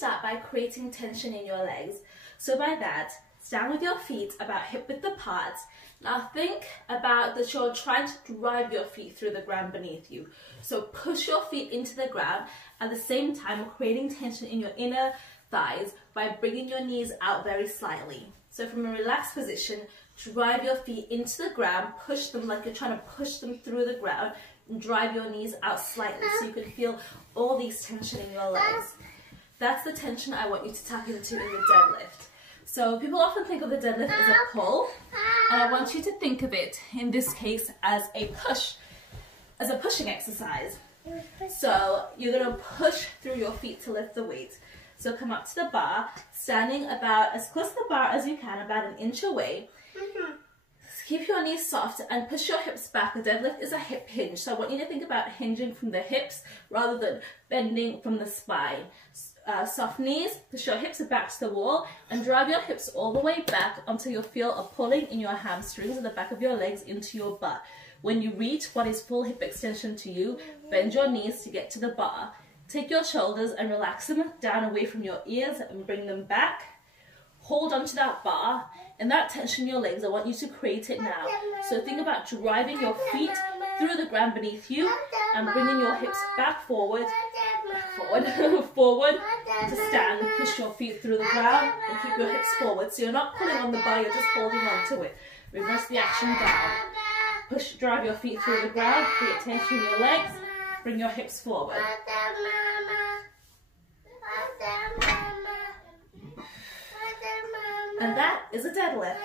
Start by creating tension in your legs. So by that, stand with your feet about hip width apart. Now think about that you're trying to drive your feet through the ground beneath you. So push your feet into the ground, at the same time creating tension in your inner thighs by bringing your knees out very slightly. So from a relaxed position, drive your feet into the ground, push them like you're trying to push them through the ground, and drive your knees out slightly so you can feel all these tension in your legs. That's the tension I want you to tap into in the deadlift. So people often think of the deadlift as a pull, and I want you to think of it, in this case, as a push, as a pushing exercise. So you're going to push through your feet to lift the weight. So come up to the bar, standing about as close to the bar as you can, about an inch away. Keep your knees soft and push your hips back. The deadlift is a hip hinge, so I want you to think about hinging from the hips rather than bending from the spine. Soft knees, push your hips back to the wall and drive your hips all the way back until you feel a pulling in your hamstrings and the back of your legs into your butt. When you reach what is full hip extension to you, bend your knees to get to the bar. Take your shoulders and relax them down away from your ears and bring them back. Hold onto that bar, and that tension in your legs, I want you to create it now. So think about driving your feet through the ground beneath you and bringing your hips back forward to stand. Push your feet through the ground and keep your hips forward. So you're not pulling on the bar, you're just holding on to it. Reverse the action down. Push, drive your feet through the ground, create tension in your legs, bring your hips forward. And that is a deadlift.